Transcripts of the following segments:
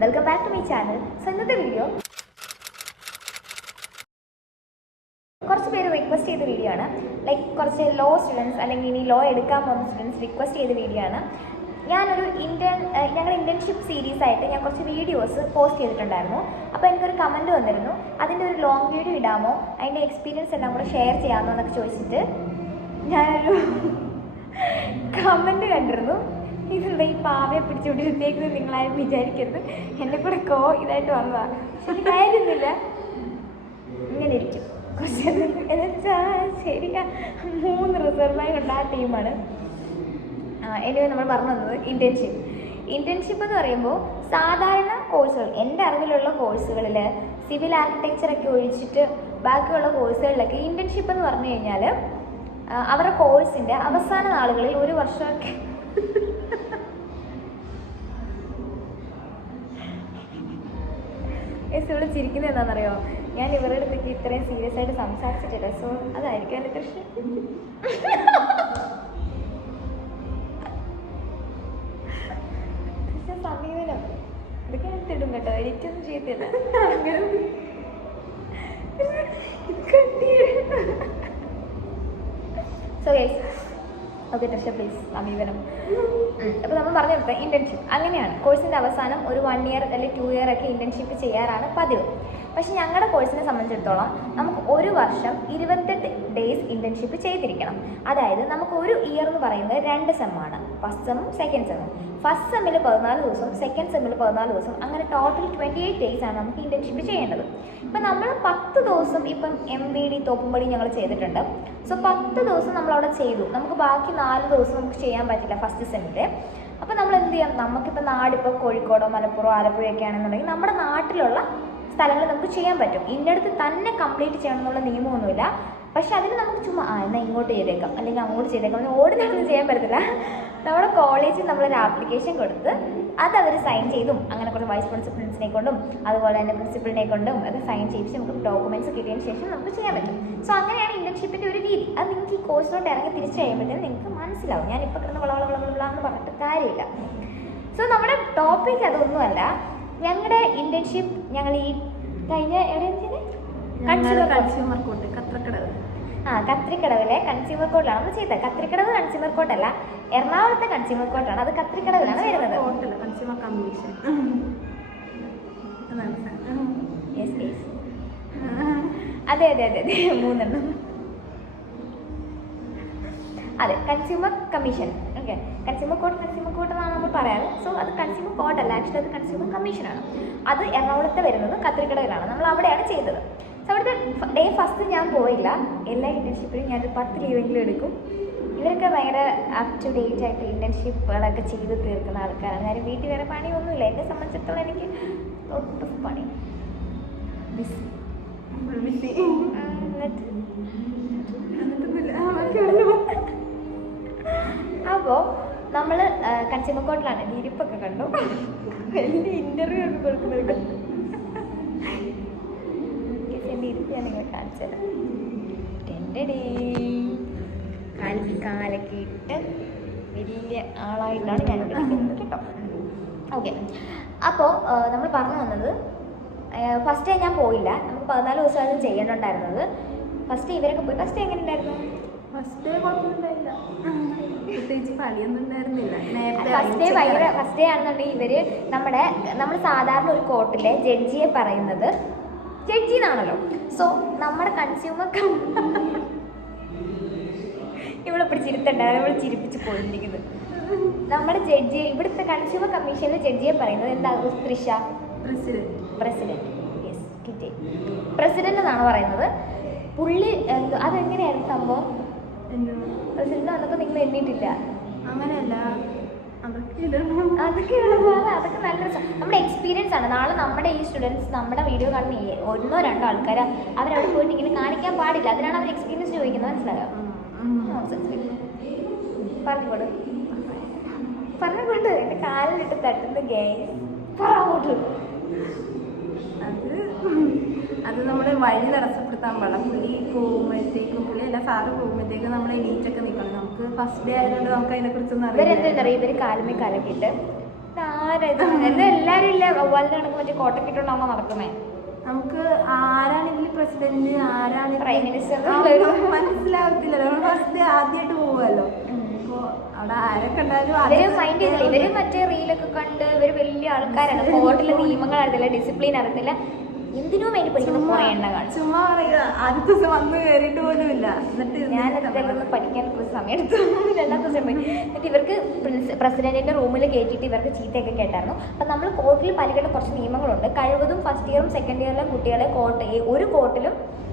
Welcome back to my channel. So ഇന്നത്തെ video കുറച്ച് പേര് റിക്വസ്റ്റ് ചെയ്ത വീഡിയോ ആണ്. ലൈക്ക് കുറച്ച് ലോ സ്റ്റുഡൻസ് അല്ലെങ്കിൽ ഇനി ലോ എടുക്കാൻ പോകുന്ന സ്റ്റുഡൻസ് റിക്വസ്റ്റ് ചെയ്ത വീഡിയോ ആണ്. ഞാനൊരു ഞങ്ങളുടെ ഇന്റേൺഷിപ്പ് സീരീസ് ആയിട്ട് ഞാൻ കുറച്ച് വീഡിയോസ് പോസ്റ്റ് ചെയ്തിട്ടുണ്ടായിരുന്നു. അപ്പോൾ എനിക്കൊരു കമൻറ്റ് വന്നിരുന്നു, അതിൻ്റെ ഒരു ലോങ് വീഡിയോ ഇടാമോ, അതിൻ്റെ എക്സ്പീരിയൻസ് എല്ലാം കൂടെ ഷെയർ ചെയ്യാമോ എന്നൊക്കെ ചോദിച്ചിട്ട് ഞാനൊരു കമൻറ്റ് കണ്ടിരുന്നു. ഇതെന്താ ഈ പാവയെ പിടിച്ചുകൊണ്ടിരുന്നേക്കുന്നത് നിങ്ങളാരും വിചാരിക്കരുത്, എന്നെ കൂടെ ഇതായിട്ട് വന്നതാണ്. പക്ഷെ കാര്യമൊന്നുമില്ല, ഇങ്ങനെ ഇരിക്കും കുറച്ച് എന്നുവെച്ചാൽ ശരിയാ 3 റിസർവായി കണ്ട ആ ടീമാണ്. എനിവേ നമ്മൾ പറഞ്ഞു വന്നത് ഇന്റേൺഷിപ്പ് എന്ന് പറയുമ്പോൾ സാധാരണ കോഴ്സുകൾ, എൻ്റെ അറിവിലുള്ള കോഴ്സുകളിൽ സിവിൽ ആർക്കിടെക്ചറൊക്കെ ഒഴിച്ചിട്ട് ബാക്കിയുള്ള കോഴ്സുകളിലൊക്കെ ഇന്റേൺഷിപ്പ് എന്ന് പറഞ്ഞു കഴിഞ്ഞാൽ അവരുടെ കോഴ്സിൻ്റെ അവസാന നാളുകളിൽ ഒരു വർഷമൊക്കെ ഇവിടെ ചിരിക്കുന്നത് എന്താണെന്നറിയോ, ഞാൻ ഇവരുടെ അടുത്തേക്ക് ഇത്രയും സീരിയസ് ആയിട്ട് സംസാരിച്ചിട്ടില്ല. സോ അതായിരിക്കും എൻ്റെ പ്രശ്നം. സമീപനം ഇതൊക്കെ ഞാൻ തിടും കേട്ടോ, എനിക്കൊന്നും ചെയ്യത്തില്ല. സോ ഗൈസ്, ഓക്കെ ദർശ പ്ലീസ്, സമീപനം. അപ്പോൾ നമ്മൾ പറഞ്ഞു കൊടുത്ത ഇന്റേൺഷിപ്പ് അങ്ങനെയാണ്. കോഴ്സിൻ്റെ അവസാനം ഒരു 1 ഇയർ അല്ലെങ്കിൽ 2 ഇയർ ഒക്കെ ഇന്റേൺഷിപ്പ് ചെയ്യാറാണ് പതിവ്. പക്ഷെ ഞങ്ങളുടെ കോഴ്സിനെ സംബന്ധിച്ചിടത്തോളം നമുക്ക് ഒരു വർഷം 28 ഡേയ്സ് ഇന്റേൺഷിപ്പ് ചെയ്തിരിക്കണം. അതായത് നമുക്ക് ഒരു ഇയർ എന്ന് പറയുന്നത് 2 സെമ്മാണ്, ഫസ്റ്റ് സെമ്മും സെക്കൻഡ് സെമ്മും. ഫസ്റ്റ് സെമ്മിൽ 14 ദിവസം, സെക്കൻഡ് സെമ്മിൽ 14 ദിവസം, അങ്ങനെ ടോട്ടൽ 28 ഡേയ്സ് ആണ് നമുക്ക് ഇന്റേൺഷിപ്പ് ചെയ്യേണ്ടത്. ഇപ്പം നമ്മൾ 10 ദിവസം ഇപ്പം MVD തോപ്പുംപടി ഞങ്ങൾ ചെയ്തിട്ടുണ്ട്. സോ 10 ദിവസം നമ്മളവിടെ ചെയ്തു. നമുക്ക് ബാക്കി 4 ദിവസം നമുക്ക് ചെയ്യാൻ പറ്റില്ല ഫസ്റ്റ് സെമ്മിൽ. അപ്പോൾ നമ്മൾ എന്ത് ചെയ്യാം, നമുക്കിപ്പോൾ നാടിപ്പോൾ കോഴിക്കോടോ മലപ്പുറമോ ആലപ്പുഴയൊക്കെ ആണെന്നുണ്ടെങ്കിൽ നമ്മുടെ നാട്ടിലുള്ള സ്ഥലങ്ങൾ നമുക്ക് ചെയ്യാൻ പറ്റും. ഇന്നടുത്ത് തന്നെ കംപ്ലീറ്റ് ചെയ്യണം എന്നുള്ള നിയമമൊന്നുമില്ല. പക്ഷെ അതിന് നമുക്ക് ചുമ്മാ എന്നാൽ ഇങ്ങോട്ട് ചെയ്തേക്കാം അല്ലെങ്കിൽ അങ്ങോട്ട് ചെയ്തേക്കാം, ഓടി നടന്ന് ചെയ്യാൻ പറ്റത്തില്ല. നമ്മുടെ കോളേജിൽ നമ്മളൊരു ആപ്ലിക്കേഷൻ കൊടുത്ത് അതവർ സൈൻ ചെയ്തും, അങ്ങനെ കുറച്ച് വൈസ് പ്രിൻസിപ്പലിനെ കൊണ്ടും അതുപോലെ തന്നെ പ്രിൻസിപ്പലിനെ കൊണ്ടും അത് സൈൻ ചെയ്യിച്ച് നമുക്ക് ഡോക്യുമെൻറ്റ്സ് കിട്ടിയതിന് ശേഷം നമുക്ക് ചെയ്യാൻ പറ്റും. സോ അങ്ങനെയാണ് ഇന്റേൺഷിപ്പിൻ്റെ ഒരു രീതി. അത് നിങ്ങൾക്ക് ഈ കോഴ്സിലോട്ട് ഇറങ്ങി തിരിച്ചു കഴിയുമ്പോഴത്തേക്കും നിങ്ങൾക്ക് മനസ്സിലാവും. ഞാനിപ്പോൾ കിടന്ന് വളവളവളവളാന്ന് പറഞ്ഞിട്ട് കാര്യമില്ല. സോ നമ്മുടെ ടോപ്പിക് അതൊന്നുമല്ല. ഞങ്ങളുടെ ഇന്റേൺഷിപ്പ് ഞങ്ങൾ ഈ കഴിഞ്ഞ എവിടെയാണ് കൺസ്യൂമർ കോർട്ട് കത്രിക്കടവ്. കത്രിക്കടവിലെ കൺസ്യൂമർ കോർട്ടിലാണ് നമ്മൾ ചെയ്തത്. കത്രിക്കടവ് കൺസ്യൂമർ കോർട്ടല്ല, എറണാകുളത്തെ കൺസ്യൂമർ കോർട്ടാണ്. അത് കത്രിക്കടവിലാണ് വരുന്നത്. Consumer commission. അതെ 3 അതെ, consumer commission. Okay, consumer court എന്നാണ് നമ്മൾ പറയാറ്. സോ അത് കൺസ്യൂമർ കോർട്ട് അല്ല, ആക്ച്വലി അത് കൺസ്യൂമർ കമ്മീഷനാണ്. അത് എറണാകുളത്ത് വരുന്നത് കത്രിക്കടവിലാണ്. നമ്മൾ അവിടെയാണ് ചെയ്തത്. സോ അവിടുത്തെ ഡേ ഫസ്റ്റ് ഞാൻ പോയില്ല. എല്ലാ ഇന്റേൺഷിപ്പിലും ഞാനൊരു 10 ലീവെങ്കിലും എടുക്കും. ഇവരൊക്കെ ഭയങ്കര അപ് ടു ഡേറ്റ് ആയിട്ട് ഇന്റേൺഷിപ്പുകളൊക്കെ ചെയ്ത് തീർക്കുന്ന ആൾക്കാരാണ്. കാര്യം വീട്ടിൽ വേറെ പണിയൊന്നുമില്ല. എന്നെ സംബന്ധിച്ചിടത്തോളം എനിക്ക് ഒട്ടും പണി അപ്പോൾ നമ്മൾ കൺസ്യൂമർ കോർട്ടിലാണ്. ഇരിപ്പൊക്കെ കണ്ടു, വലിയ ഇന്റർവ്യൂ ഒക്കെ കൊടുക്കുന്നവർക്ക് എൻ്റെ ഇരിപ്പ് ഞാൻ നിങ്ങളെ കാണിച്ചത്. കാലൊക്കെ ഇട്ട് വലിയ ആളായിട്ടാണ് ഞാൻ വിളിക്കുന്നത് കേട്ടോ. ഓക്കെ, അപ്പോൾ നമ്മൾ പറഞ്ഞു വന്നത് ഫസ്റ്റ് ഡേ ഞാൻ പോയില്ല. നമുക്ക് 14 ദിവസമായിരുന്നു ചെയ്യേണ്ടുണ്ടായിരുന്നത്. ഫസ്റ്റ് ഇവരൊക്കെ പോയി. ഫസ്റ്റ് എങ്ങനെ ഉണ്ടായിരുന്നു? ഫസ്റ്റ് ഡേ കുഴപ്പമൊന്നുമില്ല, പ്രത്യേകിച്ച് കളിയൊന്നും ഉണ്ടായിരുന്നില്ല. ഫസ്റ്റ് ഡേ ആണെന്നുണ്ടെങ്കിൽ നമ്മൾ സാധാരണ ഒരു കോർട്ടിലെ ജഡ്ജിയെ പറയുന്നത് ജഡ്ജി എന്നാണല്ലോ. സോ നമ്മുടെ കൺസ്യൂമർ ഇവിടെ പിടിച്ചിരുത്തണ്ടായിരുന്നു, ഇവിടെ ചിരിപ്പിച്ച് പോയിരിക്കുന്നത്. നമ്മുടെ ജഡ്ജിയെ, ഇവിടുത്തെ കൺസ്യൂമർ കമ്മീഷനിലെ ജഡ്ജിയെ പറയുന്നത് എന്താ? തൃഷ പ്രസിഡന്റ്. യെസ്, കിട്ടി. പ്രസിഡന്റ് എന്നാണ് പറയുന്നത്. പുള്ളി അതെങ്ങനെയായിരുന്നു സംഭവം? പ്രസിഡന്റ് വന്നപ്പോൾ നിങ്ങൾ എണ്ണീട്ടില്ല? അങ്ങനെയല്ല, അതൊക്കെ നല്ല നമ്മുടെ എക്സ്പീരിയൻസ് ആണ്. നാളെ നമ്മുടെ ഈ സ്റ്റുഡൻസ് നമ്മുടെ വീഡിയോ കാണുന്ന 1-2 ആൾക്കാർ അവരവിടെ പോയിട്ട് ഇങ്ങനെ കാണിക്കാൻ പാടില്ല. അതിനാണ് അവർ എക്സ്പീരിയൻസ് ചോദിക്കുന്നത്. മനസ്സിലായോ? പറഞ്ഞുകൊണ്ട് എൻ്റെ കാലിലിട്ട് തട്ടുന്ന ഗെയിം അത് നമ്മളെ വഴി തടസ്സപ്പെടുത്താൻ പാടില്ല. പുള്ളി അല്ല സാറ് പോകുമ്പോഴത്തേക്കും നമ്മൾ എണീറ്റൊക്കെ നിൽക്കണം. നമുക്ക് ഫസ്റ്റ് ഡേ ആയതുകൊണ്ട് നമുക്ക് അതിനെക്കുറിച്ചൊന്നും അറിയാം. ഇവരെന്താ പറയുക, ഇവർ കാലുമേ കാലൊക്കെ ഇട്ട് എല്ലാരും ഇല്ല വവ്വാലിന്റെ കണക്ക് മറ്റേ കോട്ടൊക്കെ ഇട്ടുണ്ടാവുമ്പോ നടക്കുന്നേ. നമുക്ക് ആരാണെങ്കിലും പ്രസിഡന്റ് ആരാണ് പ്രൈം മിനിസ്റ്റർ മനസ്സിലാവത്തില്ല. നമ്മൾ ഫസ്റ്റ് ആദ്യമായിട്ട് പോവുമല്ലോ, അപ്പൊ അവിടെ ആരൊക്കെ ഉണ്ടായാലും ഇവര് മൈൻഡ് ചെയ്തില്ല. ഇവര് മറ്റേ റീലൊക്കെ കണ്ട് ഇവര് വലിയ ആൾക്കാരാണ്, കോർട്ടിലെ നിയമങ്ങൾ അറിയത്തില്ല, ഡിസിപ്ലിൻ അറിയത്തില്ല, എന്തിനോ വേണ്ടി പഠിക്കുന്ന കുറെ എണ്ണ കാണും. ചുമ്മാ പറയുക ആദ്യത്തെ ദിവസം വന്ന് കയറിയിട്ട് പോലും ഇല്ല. എന്നിട്ട് ഞാൻ അതിലൊന്ന് പഠിക്കാൻ കുറച്ച് സമയം എടുത്തു. രണ്ടാമത്തെ ദിവസം പോയി. എന്നിട്ട് ഇവർക്ക് പ്രസിഡന്റിന്റെ റൂമിൽ കയറ്റിയിട്ട് ഇവർക്ക് ചീത്തയൊക്കെ കേട്ടായിരുന്നു. അപ്പം നമ്മൾ കോർട്ടിൽ പാലിക്കേണ്ട കുറച്ച് നിയമങ്ങളുണ്ട്. കഴിവതും ഫസ്റ്റ് ഇയറും സെക്കൻഡ് ഇയറിലെ കുട്ടികളെ ഒരു കോർട്ടിലും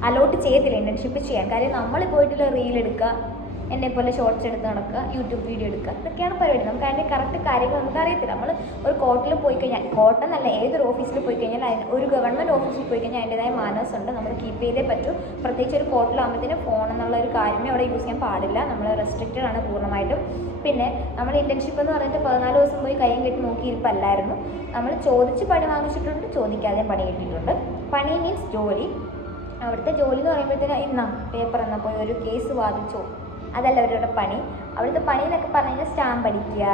അലോട്ട് ചെയ്യത്തില്ല ഇന്റേൺഷിപ്പ് ചെയ്യാൻ. കാര്യം നമ്മൾ പോയിട്ടുള്ള റീൽ എടുക്കുക, എന്നെപ്പോലെ ഷോർട്സ് എടുത്ത് നടക്കുക, യൂട്യൂബ് വീഡിയോ എടുക്കുക, ഇതൊക്കെയാണ് പരിപാടി. നമുക്ക് അതിൻ്റെ കറക്റ്റ് കാര്യങ്ങൾ നമുക്ക് അറിയത്തില്ല. നമ്മൾ ഒരു കോർട്ടിൽ പോയി കഴിഞ്ഞാൽ, കോർട്ടെന്നല്ല ഏതൊരു ഓഫീസിൽ പോയി കഴിഞ്ഞാൽ, ഒരു ഗവൺമെൻറ് ഓഫീസിൽ പോയി കഴിഞ്ഞാൽ അതിൻ്റെതായ മാനേഴ്സ് ഉണ്ട്, നമ്മൾ കീപ്പ് ചെയ്തേ പറ്റൂ. പ്രത്യേകിച്ച് ഒരു കോർട്ടിലാകുമ്പോഴത്തേന് ഫോൺ എന്നുള്ള ഒരു കാര്യമേ അവിടെ യൂസ് ചെയ്യാൻ പാടില്ല. നമ്മൾ റെസ്ട്രിക്റ്റഡ് ആണ് പൂർണ്ണമായിട്ടും. പിന്നെ നമ്മൾ ഇന്റേൺഷിപ്പ് എന്ന് പറഞ്ഞിട്ട് 14 ദിവസം പോയി കൈയും കെട്ടി നോക്കിയിരിപ്പല്ലായിരുന്നു. നമ്മൾ ചോദിച്ച് പണി വാങ്ങിച്ചിട്ടുണ്ട്, ചോദിക്കാതെ പണി കിട്ടിയിട്ടുണ്ട്. പണി മീൻസ് ജോലി. അവിടുത്തെ ജോലി എന്ന് പറയുമ്പോഴത്തേന് പേപ്പർ എന്നാൽ പോയി ഒരു കേസ് വാദിച്ചോ, അതല്ല അവരുടെ പണി. അവിടുത്തെ പണി എന്നൊക്കെ പറഞ്ഞു കഴിഞ്ഞാൽ സ്റ്റാമ്പ് അടിക്കുക,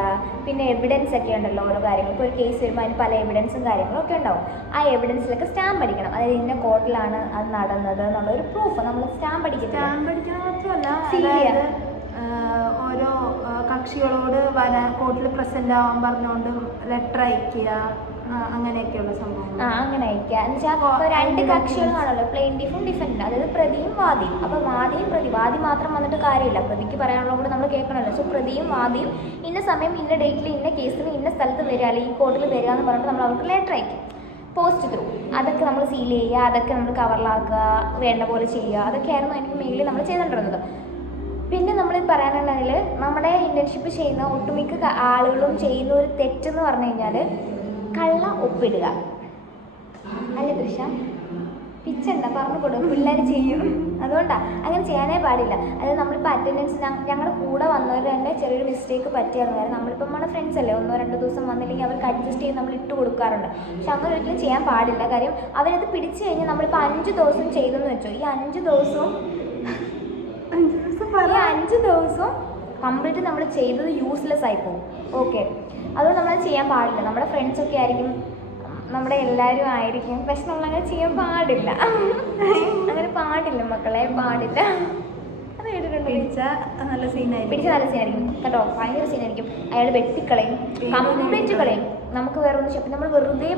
പിന്നെ എവിഡൻസ് ഒക്കെ ഉണ്ടല്ലോ ഓരോ കാര്യങ്ങൾ. ഇപ്പോൾ ഒരു കേസ് വരുമ്പോൾ അതിന് പല എവിഡൻസും കാര്യങ്ങളും ഒക്കെ ഉണ്ടാവും. ആ എവിഡൻസിലൊക്കെ സ്റ്റാമ്പ് അടിക്കണം. അതായത് ഇന്ന കോർട്ടിലാണ് അത് നടന്നത് എന്നുള്ള ഒരു പ്രൂഫ് നമ്മൾ സ്റ്റാമ്പ് അടിക്കണം. സ്റ്റാമ്പ് അടിക്കാൻ മാത്രമല്ല, ഓരോ കക്ഷികളോട് കോർട്ടിൽ പ്രസന്റ് ആവാൻ പറഞ്ഞുകൊണ്ട് ലെറ്റർ അയക്കുക, അങ്ങനെയൊക്കെയുള്ള സംഭവം. അങ്ങനെ അയക്കുക എന്ന് വെച്ചാൽ രണ്ട് കക്ഷികളാണല്ലോ, പ്ലെയിൻറ്റിഫും ഡിഫൻഡും, അതായത് പ്രതിയും വാദിയും. അപ്പോൾ വാദിയും വാദി മാത്രം വന്നിട്ട് കാര്യമില്ല, പ്രതിക്ക് പറയാനുള്ള കൂടെ നമ്മൾ കേൾക്കണമല്ലോ. സോ പ്രതിയും വാദിയും ഇന്ന സമയം ഇന്ന ഡേറ്റിൽ ഇന്ന കേസിന് ഇന്ന സ്ഥലത്ത് വരിക, അല്ലെങ്കിൽ ഈ കോർട്ടിൽ വരിക എന്ന് പറഞ്ഞിട്ട് നമ്മൾ അവർക്ക് ലെറ്റർ അയക്കും പോസ്റ്റ് ത്രൂ. അതൊക്കെ നമ്മൾ സീൽ ചെയ്യുക, അതൊക്കെ നമ്മൾ കവറിലാക്കുക, വേണ്ട പോലെ ചെയ്യുക, അതൊക്കെയായിരുന്നു എനിക്ക് മെയിൻലി നമ്മൾ ചെയ്തുകൊണ്ടിരുന്നത്. പിന്നെ നമ്മൾ പറയാനുണ്ടെങ്കിൽ നമ്മുടെ ഇന്റേൺഷിപ്പ് ചെയ്യുന്ന ഒട്ടുമിക്ക ആളുകളും ചെയ്യുന്ന ഒരു തെറ്റെന്ന് പറഞ്ഞു കഴിഞ്ഞാൽ കള്ള ഒപ്പിടുക. അല്ല ദൃശ്യ പിച്ചണ്ട പറഞ്ഞു കൊടുക്കും, പിള്ളേർ ചെയ്യും. അതുകൊണ്ടാണ് അങ്ങനെ ചെയ്യാനേ പാടില്ല. അതായത് നമ്മളിപ്പോൾ അറ്റൻഡൻസ് ഞങ്ങളുടെ കൂടെ വന്നവർ തന്നെ ചെറിയൊരു മിസ്റ്റേക്ക് പറ്റിയായിരുന്നു. കാരണം നമ്മളിപ്പോൾ നമ്മുടെ ഫ്രണ്ട്സ് അല്ലേ, 1-2 ദിവസം വന്നില്ലെങ്കിൽ അവർക്ക് അഡ്ജസ്റ്റ് ചെയ്ത് നമ്മൾ ഇട്ട് കൊടുക്കാറുണ്ട്. പക്ഷെ അങ്ങനെ ഒരിക്കലും ചെയ്യാൻ പാടില്ല. കാര്യം അവരത് പിടിച്ചു കഴിഞ്ഞാൽ നമ്മളിപ്പോൾ 5 ദിവസം ചെയ്തെന്ന് വെച്ചോ, ഈ 5 ദിവസവും കംപ്ലീറ്റ് നമ്മൾ ചെയ്തത് യൂസ്ലെസ് ആയി പോകും. ഓക്കെ, അതുകൊണ്ട് നമ്മളത് ചെയ്യാൻ പാടില്ല. നമ്മുടെ ഫ്രണ്ട്സൊക്കെ ആയിരിക്കും, നമ്മുടെ എല്ലാവരും ആയിരിക്കും, പക്ഷെ നമ്മളങ്ങനെ ചെയ്യാൻ പാടില്ല. അങ്ങനെ പാടില്ല മക്കളെ, പാടില്ല. അത് കേട്ടിട്ടുണ്ട്. പിടിച്ചാൽ നല്ല സീനായിരിക്കും കേട്ടോ, ഭയങ്കര സീനായിരിക്കും. അയാൾ വെട്ടിക്കളയും, കംപ്ലീറ്റ് കളയും. നമുക്ക് വേറെ ഒന്നും ചെയ്യും. നമ്മൾ വെറുതെ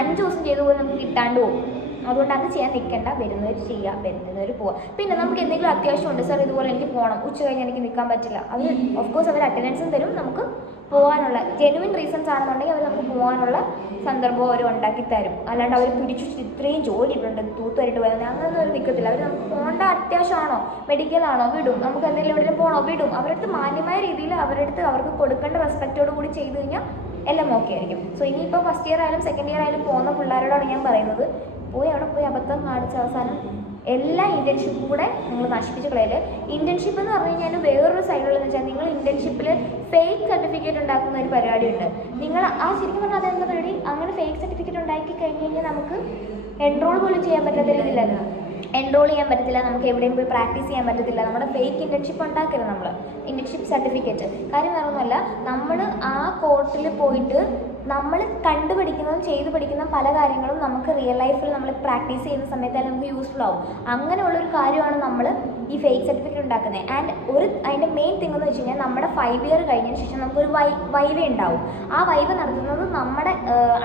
5 ദിവസം ചെയ്ത പോലെ നമുക്ക് കിട്ടാണ്ട് പോകും. അതുകൊണ്ട് അത് ചെയ്യാൻ നിൽക്കേണ്ട, വരുന്നവർ ചെയ്യുക, വരുന്നവർ പോവുക. പിന്നെ നമുക്ക് എന്തെങ്കിലും അത്യാവശ്യമുണ്ട്, സാർ ഇതുപോലെ എനിക്ക് പോകണം, ഉച്ച കഴിഞ്ഞ് എനിക്ക് നിൽക്കാൻ പറ്റില്ല, അത് ഓഫ്കോഴ്സ് അവർ അറ്റൻഡൻസും തരും. നമുക്ക് പോകാനുള്ള ജെനുവിൻ റീസൺസ് ആണെന്നുണ്ടെങ്കിൽ അവർ നമുക്ക് പോകാനുള്ള സന്ദർഭം അവർ ഉണ്ടാക്കി തരും. അല്ലാണ്ട് അവർ പിടിച്ചു ഇത്രയും ജോലി ഉണ്ട് തൂത്തുവരിട്ട് പോയാൽ അങ്ങനൊന്നും അവർ നിൽക്കത്തില്ല. അവർ നമുക്ക് പോകേണ്ട അത്യാവശ്യമാണോ, മെഡിക്കലാണോ, വിടും. നമുക്ക് എന്തെങ്കിലും എവിടെയും പോകണോ, വിടും. അവരുടെ മാന്യമായ രീതിയിൽ അവർക്ക് കൊടുക്കേണ്ട റെസ്പെക്റ്റോട് കൂടി ചെയ്ത് കഴിഞ്ഞാൽ എല്ലാം ഓക്കെ ആയിരിക്കും. സോ ഇനിയിപ്പോൾ ഫസ്റ്റ് ഇയർ ആയാലും സെക്കൻഡ് ഇയർ ആയാലും പോകുന്ന പിള്ളേരോടാണ് ഞാൻ പറയുന്നത്, അവിടെ പോയി അബദ്ധം കാണിച്ച അവസാനം എല്ലാ ഇന്റേൺഷിപ്പും കൂടെ നിങ്ങൾ നശിപ്പിച്ച് കളയല്. ഇന്റേൺഷിപ്പ് എന്ന് പറഞ്ഞു കഴിഞ്ഞാൽ വേറൊരു സൈഡിലുള്ളതെന്ന് വെച്ചാൽ നിങ്ങൾ ഇന്റേൺഷിപ്പിൽ ഫേക്ക് സർട്ടിഫിക്കറ്റ് ഉണ്ടാക്കുന്ന ഒരു പരിപാടിയുണ്ട്. നിങ്ങൾ ശരിക്കും പറഞ്ഞാൽ അതെന്താ പരിപാടി? അങ്ങനെ ഫേക്ക് സർട്ടിഫിക്കറ്റ് ഉണ്ടാക്കി കഴിഞ്ഞ് കഴിഞ്ഞാൽ നമുക്ക് എൻറോൾ പോലും ചെയ്യാൻ പറ്റാത്ത രീതിയിലല്ല, എൻറോൾ ചെയ്യാൻ പറ്റത്തില്ല, നമുക്ക് എവിടെയും പോയി പ്രാക്ടീസ് ചെയ്യാൻ പറ്റത്തില്ല. നമ്മുടെ ഫേക്ക് ഇന്റേൺഷിപ്പ് ഉണ്ടാക്കരുത്. നമ്മൾ ഇന്റേൺഷിപ്പ് സർട്ടിഫിക്കറ്റ് കാര്യം വേറൊന്നുമല്ല, നമ്മൾ ആ കോർട്ടിൽ പോയിട്ട് നമ്മൾ കണ്ടുപഠിക്കുന്നതും ചെയ്ത് പഠിക്കുന്ന പല കാര്യങ്ങളും നമുക്ക് റിയൽ ലൈഫിൽ നമ്മൾ പ്രാക്ടീസ് ചെയ്യുന്ന സമയത്തായാലും നമുക്ക് യൂസ്ഫുൾ ആവും. അങ്ങനെയുള്ളൊരു കാര്യമാണ് നമ്മൾ ഈ ഫേക്ക് സർട്ടിഫിക്കറ്റ് ഉണ്ടാക്കുന്നത്. ആൻഡ് അതിൻ്റെ മെയിൻ തിങ് എന്ന് വെച്ച് കഴിഞ്ഞാൽ നമ്മുടെ 5 ഇയർ കഴിഞ്ഞതിന് ശേഷം നമുക്കൊരു വൈവ ഉണ്ടാവും. ആ വൈവ നടത്തുന്നത് നമ്മുടെ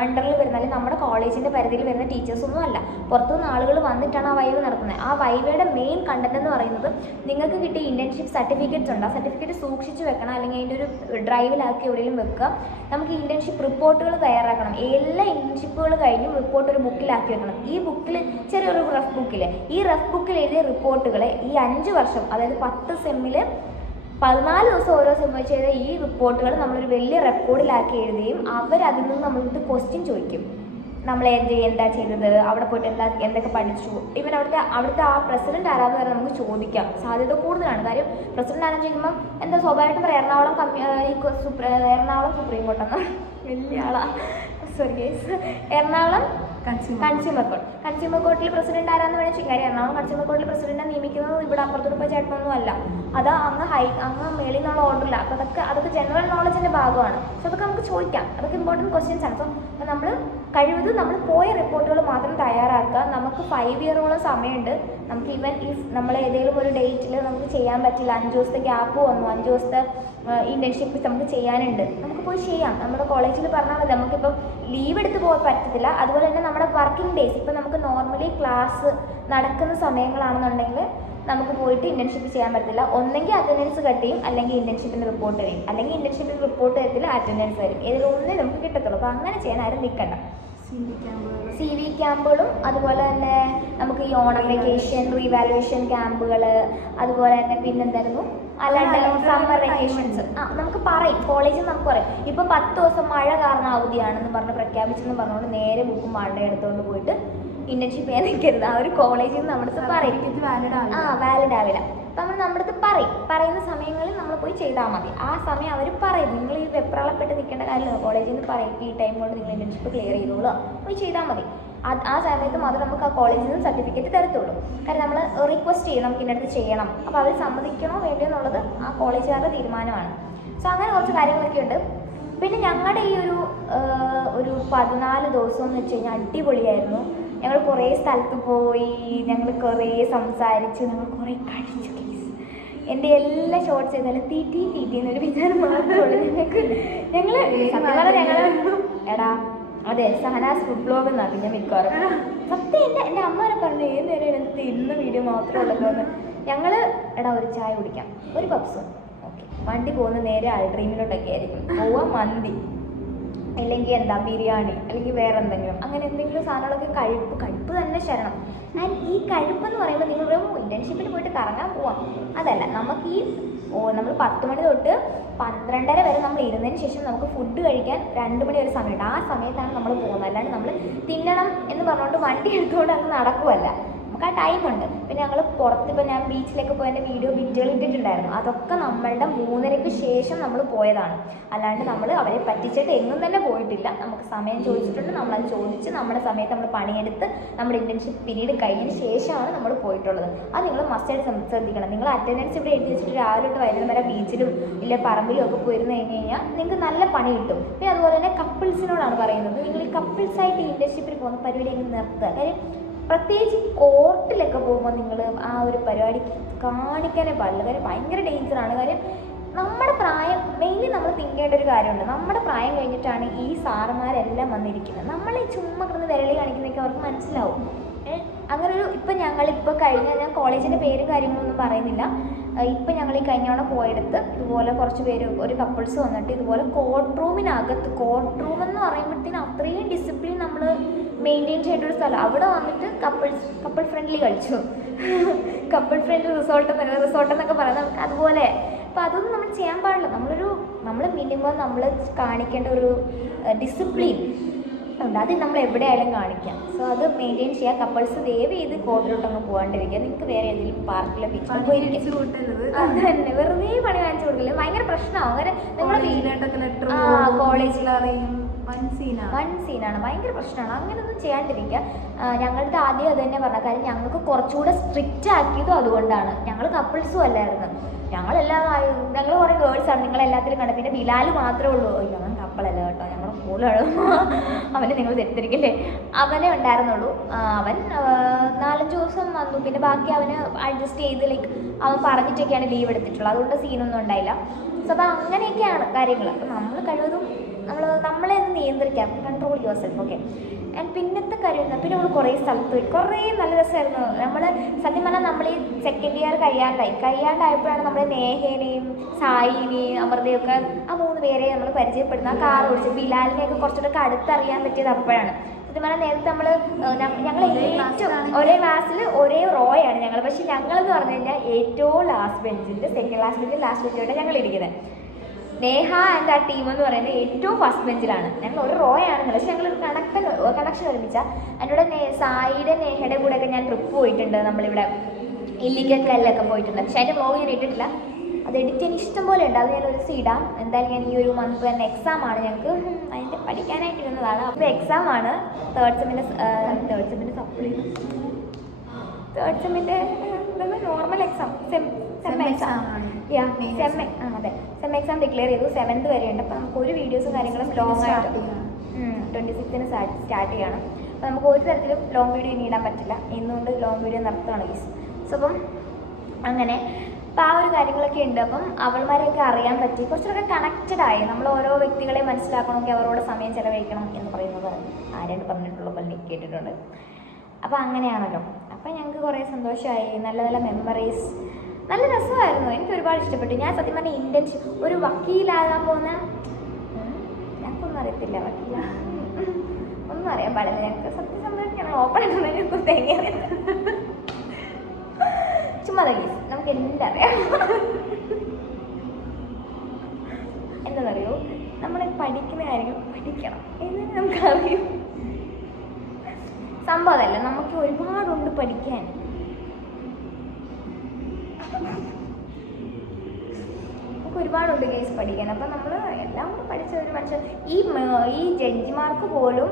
അണ്ടറിൽ വരുന്ന, അല്ലെങ്കിൽ നമ്മുടെ കോളേജിൻ്റെ പരിധിയിൽ വരുന്ന ടീച്ചേഴ്സൊന്നും അല്ല, പുറത്തുനിന്ന് ആളുകൾ വന്നിട്ടാണ് ആ വൈവ നടത്തുന്നത്. ആ വൈവയുടെ മെയിൻ കണ്ടന്റ് എന്ന് പറയുന്നത് നിങ്ങൾക്ക് കിട്ടിയ ഇന്റേൺഷിപ്പ് സർട്ടിഫിക്കറ്റ്സ് ഉണ്ട്. ആ സർട്ടിഫിക്കറ്റ് സൂക്ഷിച്ച് വെക്കണം, അല്ലെങ്കിൽ അതിൻ്റെ ഒരു ഡ്രൈവിലാക്കി എവിടെയെങ്കിലും വെക്കുക. നമുക്ക് ഇന്റേൺഷിപ്പ് റിപ്പോർട്ടുകൾ തയ്യാറാക്കണം. എല്ലാ ഇന്റേൺഷിപ്പുകൾ കഴിഞ്ഞും റിപ്പോർട്ട് ഒരു ബുക്കിലാക്കി വെക്കണം. ഈ ബുക്കിൽ ചെറിയൊരു റഫ് ബുക്കിൽ, ഈ റഫ് ബുക്കിൽ എഴുതിയ റിപ്പോർട്ടുകൾ ഈ 5 വർഷം, അതായത് 10 സെമ്മിൽ 14 ദിവസം ഓരോ സെം വെച്ച് ചെയ്ത ഈ റിപ്പോർട്ടുകൾ നമ്മളൊരു വലിയ റെക്കോർഡിലാക്കി എഴുതുകയും അവരതിൽ നിന്ന് നമ്മൾക്ക് ക്വസ്റ്റ്യൻ ചോദിക്കും. നമ്മൾ എന്താ ചെയ്തത്, അവിടെ പോയിട്ട് എന്തൊക്കെ പഠിച്ചു, ഇവൻ അവിടുത്തെ ആ പ്രസിഡന്റ് ആരാന്ന് വരെ നമുക്ക് ചോദിക്കാം. സാധ്യത കൂടുതലാണ്. കാര്യം പ്രസിഡന്റ് ആരാന്ന് ചോദിക്കുമ്പോൾ എന്താ സ്വാഭാവികമായിട്ടും പറയാം എറണാകുളം സുപ്രീം കോർട്ടെന്ന് വലിയ ആളാ, സോറി എറണാകുളം കൺസ്യൂമർ കോർട്ടിൽ പ്രസിഡന്റ് ആരാന്ന് വേണമെങ്കിൽ കാര്യം എറണാകുളം കൺസ്യൂമർ കോർട്ടിൽ പ്രസിഡന്റിനെ നിയമിക്കുന്നത് ഇവിടെ അപ്പുറത്തുള്ള ചേട്ടനൊന്നും അല്ല. അത് അങ്ങ് മേളിൽ നിന്നുള്ള ഓർഡറില്ല. അപ്പോൾ അതൊക്കെ ജനറൽ നോളജിന്റെ ഭാഗമാണ്. സോ അതൊക്കെ നമുക്ക് ചോദിക്കാം. അതൊക്കെ ഇമ്പോർട്ടൻറ്റ് ക്വസ്റ്റ്യൻസ് ആണ്. സോ നമ്മൾ കഴിവതും നമ്മൾ പോയ റിപ്പോർട്ടുകൾ മാത്രം തയ്യാറാക്കുക. നമുക്ക് 5 ഇയറോളം സമയമുണ്ട്. നമുക്ക് ഈവൻ ഇഫ് നമ്മൾ ഏതെങ്കിലും ഒരു ഡേറ്റിൽ നമുക്ക് ചെയ്യാൻ പറ്റില്ല, 5 ദിവസത്തെ ഗ്യാപ്പ് വന്നു, 5 ദിവസത്തെ ഇന്റേൺഷിപ്പ് നമുക്ക് ചെയ്യാനുണ്ട്, നമുക്ക് പോയി ചെയ്യാം. നമ്മുടെ കോളേജിൽ പറഞ്ഞാൽ മതി. നമുക്കിപ്പം ലീവ് എടുത്ത് പോകാൻ പറ്റത്തില്ല. അതുപോലെ തന്നെ നമ്മുടെ വർക്കിംഗ് ഡേയ്സ് ഇപ്പം നമുക്ക് നോർമലി ക്ലാസ് നടക്കുന്ന സമയങ്ങളാണെന്നുണ്ടെങ്കിൽ നമുക്ക് പോയിട്ട് ഇന്റേൺഷിപ്പ് ചെയ്യാൻ പറ്റില്ല. ഒന്നെങ്കിൽ അറ്റൻഡൻസ് കട്ട് ചെയ്യും, അല്ലെങ്കിൽ ഇന്റേൺഷിപ്പിന് റിപ്പോർട്ട് വരും. അല്ലെങ്കിൽ ഇന്റേൺഷിപ്പിന് റിപ്പോർട്ട് തരത്തില്ല, അറ്റൻഡൻസ് വരും. ഏതൊന്നേ നമുക്ക് കിട്ടത്തുള്ളൂ. അപ്പോൾ അങ്ങനെ ചെയ്യാൻ ആരും നിൽക്കണ്ട. CV ക്യാമ്പുകളും അതുപോലെ തന്നെ നമുക്ക് ഈ ഓണം വെക്കേഷൻ റീവാലുവേഷൻ ക്യാമ്പുകൾ, അതുപോലെ തന്നെ പിന്നെന്തായിരുന്നു അല്ലാണ്ട് സമ്മർ വെക്കേഷൻസ് നമുക്ക് പറയും. കോളേജിൽ നമുക്ക് പറയും ഇപ്പം 10 ദിവസം മഴ കാരണം അവധിയാണെന്ന് പറഞ്ഞ് പ്രഖ്യാപിച്ചെന്ന് പറഞ്ഞുകൊണ്ട് നേരെ ബുക്കും മഴ എടുത്തുകൊണ്ട് പോയിട്ട് ഇന്റേൺഷിപ്പ് ചെയ്യാൻ നിൽക്കരുത്. ആ ഒരു കോളേജിൽ നിന്ന് നമ്മുടെ അടുത്ത് പറയും. വാലിഡ് ആവില്ല. അപ്പം നമ്മുടെ അടുത്ത് പറയുന്ന സമയങ്ങളിൽ നമ്മൾ പോയി ചെയ്താൽ മതി. ആ സമയം അവർ പറയും. നിങ്ങൾ ഈ വെപ്രാളപ്പെട്ട് നിൽക്കേണ്ട കാര്യമില്ല. കോളേജിൽ നിന്ന് പറയും ഈ ടൈം കൊണ്ട് നിങ്ങൾ ഇന്റേൺഷിപ്പ് ക്ലിയർ ചെയ്തോളൂ, പോയി ചെയ്താൽ മതി. ആ സമയത്ത് മാത്രം നമുക്ക് ആ കോളേജിൽ നിന്ന് സർട്ടിഫിക്കറ്റ് തരത്തുള്ളൂ. കാരണം നമ്മൾ റിക്വസ്റ്റ് ചെയ്യും നമുക്ക് ഇന്നടുത്ത് ചെയ്യണം. അപ്പോൾ അവർ സമ്മതിക്കണോ വേണ്ടിയോ എന്നുള്ളത് ആ കോളേജുകാരുടെ തീരുമാനമാണ്. സോ അങ്ങനെ കുറച്ച് കാര്യങ്ങളൊക്കെ ഉണ്ട്. പിന്നെ ഞങ്ങളുടെ ഈ ഒരു 14 ദിവസം എന്ന് വെച്ച് കഴിഞ്ഞാൽ അടിപൊളിയായിരുന്നു. ഞങ്ങൾ കുറേ സ്ഥലത്ത് പോയി, ഞങ്ങൾ കുറേ സംസാരിച്ചു, ഞങ്ങൾ കുറേ കഴിച്ചു. എൻ്റെ എല്ലാ ഷോർട്ട്സ് ചെയ്താലും തീറ്റി എന്നൊരു വിചാരം മാത്രമേ ഉള്ളൂ ഞങ്ങൾ എടാ അതെ സഹനാസ് ഫുഡ് ബ്ലോഗ് എന്നാണ് പിന്നെ മിക്കവാറും. സത്യം എൻ്റെ അമ്മ വരെ പറഞ്ഞു ഏത് നേരം എനിക്ക് ഇന്ന വീഡിയോ മാത്രമേ ഉള്ളൂ എന്ന്. ഞങ്ങൾ എടാ ഒരു ചായ കുടിക്കാം, ഒരു പപ്സും, ഓക്കെ വണ്ടി പോകുന്ന നേരെ ഡ്രീമിലോട്ടൊക്കെ ആയിരിക്കും പോവാ. മന്തി അല്ലെങ്കിൽ എന്താ ബിരിയാണി അല്ലെങ്കിൽ വേറെ എന്തെങ്കിലും അങ്ങനെ എന്തെങ്കിലും സാധനങ്ങളൊക്കെ കഴിപ്പ് തന്നെ ശരണം. ആൻഡ് ഈ കഴിപ്പെന്ന് പറയുമ്പോൾ നിങ്ങൾ ഇന്റേൺഷിപ്പിന് പോയിട്ട് കറങ്ങാൻ പോവാം അതല്ല. നമുക്ക് നമ്മൾ 10 മണി തൊട്ട് 12:30 വരെ നമ്മൾ ഇരുന്നതിന് ശേഷം നമുക്ക് ഫുഡ് കഴിക്കാൻ 2 മണി വരെ സമയമുണ്ട്. ആ സമയത്താണ് നമ്മൾ പോകുന്നത്. അല്ലാണ്ട് നമ്മൾ തിന്നണം എന്ന് പറഞ്ഞുകൊണ്ട് വണ്ടി എടുത്തുകൊണ്ട് അങ്ങ് നടക്കുമല്ല. നമുക്ക് ആ ടൈമുണ്ട്. പിന്നെ ഞങ്ങൾ പുറത്തിപ്പോൾ ഞാൻ ബീച്ചിലേക്ക് പോയതിൻ്റെ ബിറ്റുകൾ ഇട്ടിട്ടുണ്ടായിരുന്നു. അതൊക്കെ നമ്മളുടെ 3:30-ക്ക് ശേഷം നമ്മൾ പോയതാണ്. അല്ലാണ്ട് നമ്മൾ അവരെ പറ്റിച്ചിട്ട് എങ്ങും തന്നെ പോയിട്ടില്ല. നമുക്ക് സമയം ചോദിച്ചിട്ടുണ്ട്, നമ്മളത് ചോദിച്ച് നമ്മുടെ സമയത്ത് നമ്മൾ പണിയെടുത്ത് നമ്മുടെ ഇന്റേൺഷിപ്പ് പീരീഡ് കഴിഞ്ഞതിന് ശേഷമാണ് നമ്മൾ പോയിട്ടുള്ളത്. അത് നിങ്ങൾ മസ്റ്റായിട്ട് ശ്രദ്ധിക്കണം. നിങ്ങൾ അറ്റൻഡൻസ് ഇവിടെ എഴുതി വെച്ചിട്ട് രാവിലെ തൊട്ട് വൈകുന്നേരം വരെ ബീച്ചിലും ഇല്ല പറമ്പിലും ഒക്കെ പോയിരുന്നു കഴിഞ്ഞാൽ നിങ്ങൾക്ക് നല്ല പണി കിട്ടും. പിന്നെ അതുപോലെ തന്നെ കപ്പിൾസിനോടാണ് പറയുന്നത്, നിങ്ങൾ ഈ കപ്പിൾസായിട്ട് ഇന്റേൺഷിപ്പിൽ പോകുന്ന പരിപാടി എങ്ങനെ നിർത്തുക. കാര്യം പ്രത്യേകിച്ച് കോർട്ടിലൊക്കെ പോകുമ്പോൾ നിങ്ങൾ ആ ഒരു പരിപാടി കാണിക്കാനേ പാടില്ല. കാര്യം ഭയങ്കര ഡേഞ്ചറാണ്. കാര്യം നമ്മുടെ പ്രായം മെയിൻലി നമ്മൾ തിങ്ക് ചെയ്യേണ്ട ഒരു കാര്യമുണ്ട്. നമ്മുടെ പ്രായം കഴിഞ്ഞിട്ടാണ് ഈ സാറന്മാരെല്ലാം വന്നിരിക്കുന്നത്. നമ്മളെ ചുമ്മാ കിടന്ന് വിരളി കാണിക്കുന്നതൊക്കെ അവർക്ക് മനസ്സിലാവും. അങ്ങനെ ഒരു ഇപ്പം ഞങ്ങളിപ്പോൾ ഞാൻ കോളേജിൻ്റെ പേരും കാര്യങ്ങളൊന്നും പറയുന്നില്ല. ഇപ്പം ഞങ്ങൾ ഈ കഴിഞ്ഞവണ പോയെടുത്ത് ഇതുപോലെ കുറച്ച് പേര് ഒരു കപ്പിൾസ് വന്നിട്ട് ഇതുപോലെ കോർട്ട് റൂമിനകത്ത്, കോർട്ട് റൂം എന്ന് പറയുമ്പോഴത്തേനും അത്രയും ഡിസിപ്ലിൻ നമ്മൾ മെയിൻറ്റെയിൻ ചെയ്യേണ്ട ഒരു സ്ഥലം. അവിടെ വന്നിട്ട് കപ്പിൾ ഫ്രണ്ട്ലി കളിച്ചു. കപ്പിൾ ഫ്രണ്ട്ലി റിസോർട്ട് എന്നൊക്കെ പറയുന്നത് നമുക്ക് അതുപോലെ. അപ്പോൾ അതൊന്നും നമ്മൾ ചെയ്യാൻ പാടില്ല. നമ്മൾ മിനിമം നമ്മൾ കാണിക്കേണ്ട ഒരു ഡിസിപ്ലിൻ ഉണ്ട്. അത് നമ്മൾ എവിടെയായാലും കാണിക്കാം. സോ അത് മെയിൻറ്റെയിൻ ചെയ്യുക. കപ്പിൾസ് ദയവ് ചെയ്ത് കോർട്ടിലോട്ടൊന്നും പോകാണ്ടിരിക്കുക. നിങ്ങൾക്ക് വേറെ ഏതെങ്കിലും പാർക്കിലോ ബീച്ചിലോ പോയിരിക്കും. അത് തന്നെ വെറുതെ പണി വാങ്ങിച്ചു കൊടുക്കില്ല. ഭയങ്കര പ്രശ്നമാവും. അങ്ങനെ നിങ്ങളുടെ കോളേജിലറിയും വൺ സീനാണ്. ഭയങ്കര പ്രശ്നമാണ്. അങ്ങനെയൊന്നും ചെയ്യാണ്ടിരിക്കുക. ഞങ്ങളുടെ ആദ്യം അത് തന്നെ പറഞ്ഞ കാര്യം ഞങ്ങൾക്ക് കുറച്ചുകൂടെ സ്ട്രിക്റ്റ് ആക്കിയതും അതുകൊണ്ടാണ്. ഞങ്ങൾ കപ്പിൾസും അല്ലായിരുന്നു. ഞങ്ങൾ കുറേ ഗേൾസാണ് നിങ്ങളെല്ലാത്തിലും കണ്ടത്. പിന്നെ ബിലാൽ മാത്രമേ ഉള്ളൂ. ഞങ്ങൾ കപ്പിളല്ല കേട്ടോ, ഞങ്ങളുടെ കൂടെയാണ്. അവനെ നിങ്ങൾ തെറ്റിദ്ധരിക്കല്ലേ, അവനെ ഉണ്ടായിരുന്നുള്ളൂ. അവൻ 4-5 ദിവസം വന്നു. പിന്നെ ബാക്കി അവന് അഡ്ജസ്റ്റ് ചെയ്ത് അവൻ പറഞ്ഞിട്ടൊക്കെയാണ് ലീവ് എടുത്തിട്ടുള്ളത്. അതുകൊണ്ട് സീനൊന്നും ഉണ്ടായില്ല. സോ അപ്പോൾ അങ്ങനെയൊക്കെയാണ് കാര്യങ്ങൾ. അപ്പോൾ നമ്മൾ കഴിവതും നമ്മളെ ഒന്ന് നിയന്ത്രിക്കാം. Control your self. Okay. And പിന്നത്തെ കാര്യം പിന്നെ നമ്മൾ കുറേ സ്ഥലത്ത് പോയി. കുറേ നല്ല രസമായിരുന്നു. നമ്മൾ സത്യം പറഞ്ഞാൽ നമ്മൾ ഈ സെക്കൻഡ് ഇയർ കഴിയാണ്ടായപ്പോഴാണ് നമ്മൾ നേഹേനെയും സായിനെയും അമൃതയൊക്കെ ആ 3 പേരെ നമ്മൾ പരിചയപ്പെടുന്ന. ആ കാർ ഓടിച്ച് ബിലാലിനെയൊക്കെ കുറച്ചുകൂടെ അടുത്തറിയാൻ പറ്റിയത് അപ്പോഴാണ്. സത്യം പറഞ്ഞാൽ നേരത്തെ ഞങ്ങൾ ഏറ്റവും ഒരേ ക്ലാസ്സിൽ ഒരേ റോയാണ് ഞങ്ങൾ. പക്ഷെ ഞങ്ങളെന്ന് പറഞ്ഞു കഴിഞ്ഞാൽ ഏറ്റവും ലാസ്റ്റ് ബെഞ്ചിൽ സെക്കൻഡ് ലാസ്റ്റ് ബെഞ്ചിലോട്ട് ഞങ്ങൾ ഇരിക്കുന്നത്. നേഹ ആൻഡ് ആ ടീം എന്ന് പറയുന്നത് ഏറ്റവും ഫസ്റ്റ് ബെഞ്ചിലാണ്. ഞങ്ങൾ ഒരു റോ ആണെന്നുള്ളത്. പക്ഷെ ഞങ്ങളൊരു കണക്ഷൻ ഒരുമിച്ചാൽ അതിനോട് സായിയുടെ നേഹയുടെ കൂടെയൊക്കെ ഞാൻ ട്രിപ്പ് പോയിട്ടുണ്ട്. നമ്മളിവിടെ ഇല്ലിക്കല്ലൊക്കെ പോയിട്ടുണ്ട്. പക്ഷെ അതിൻ്റെ വ്ലോഗ് ഞാൻ ഇട്ടിട്ടില്ല. അത് എഡിറ്റ് ചെയ്യാൻ ഇഷ്ടം പോലെ ഉണ്ട്. അത് ഞാൻ ഒരു ദിവസം ഇടാം. എന്തായാലും ഞാൻ ഈ ഒരു മന്ത് തന്നെ എക്സാം ആണ് ഞങ്ങൾക്ക്. അതിൻ്റെ പഠിക്കാനായിട്ട് ഇരുന്നതാണ്. അപ്പോൾ എക്സാം ആണ് തേർഡ് സെമ്മിൻ്റെ സപ്ലി, തേർഡ് സെമ്മിൻ്റെ നോർമൽ എക്സാം, സെം എക്സാം. അതെ, സെം എക്സാം ഡിക്ലെയർ ചെയ്തു. 7th വരെയുണ്ട്. അപ്പോൾ നമുക്ക് ഒരു വീഡിയോസും കാര്യങ്ങളും ലോങ് ആയിട്ട് 26th സ്റ്റാർട്ട് ചെയ്യണം. അപ്പോൾ നമുക്ക് ഒരു തരത്തിലും ലോങ് വീഡിയോ ഇനി ഇടാൻ പറ്റില്ല. ഇന്നുകൊണ്ട് ലോങ് വീഡിയോ നിർത്തുകയാണ് ഗീസ്. സോ അപ്പം അങ്ങനെ അപ്പോൾ ആ ഒരു കാര്യങ്ങളൊക്കെ ഉണ്ട്. അപ്പം അവൾമാരെയൊക്കെ അറിയാൻ പറ്റി, കുറച്ചുകൂടെ കണക്റ്റഡ് ആയി. നമ്മൾ ഓരോ വ്യക്തികളെ മനസ്സിലാക്കണമെങ്കിൽ അവരോട് സമയം ചിലവഴിക്കണം എന്ന് പറയുന്നത് ആരാണ്ട് പറഞ്ഞിട്ടുള്ള പോലെ കേട്ടിട്ടുണ്ട്. അപ്പോൾ അങ്ങനെയാണല്ലോ. അപ്പോൾ ഞങ്ങൾക്ക് കുറേ സന്തോഷമായി. നല്ല നല്ല മെമ്മറീസ്, നല്ല രസമായിരുന്നു. എനിക്ക് ഒരുപാട് ഇഷ്ടപ്പെട്ടു. ഞാൻ സത്യം പറഞ്ഞാൽ ഇന്റേൺഷിപ്പ് ഒരു വക്കീലാകാൻ പോകുന്ന ഞങ്ങൾക്കൊന്നും അറിയത്തില്ല. ഒന്നും അറിയാൻ പാടില്ല ഞങ്ങൾക്ക്. സത്യസന്ധമായിട്ട് ഞങ്ങൾ ഓപ്പൺ ആയിട്ടുണ്ടെങ്കിൽ തേങ്ങ അറിയാം. ചുമ്മാ നമുക്ക് എല്ലാം അറിയാം. എന്താണെന്നറിയോ, നമ്മൾ പഠിക്കുന്ന കാര്യങ്ങൾ പഠിക്കണം എന്ന് നമുക്കറിയും. സംഭവം അതല്ല, നമുക്ക് ഒരുപാടുണ്ട് പഠിക്കാൻ. നമുക്ക് ഒരുപാടുണ്ട് കേസ് പഠിക്കാൻ. അപ്പം നമ്മൾ എല്ലാം കൂടെ പഠിച്ച ഒരു മനുഷ്യൻ, ഈ ജഡ്ജിമാർക്ക് പോലും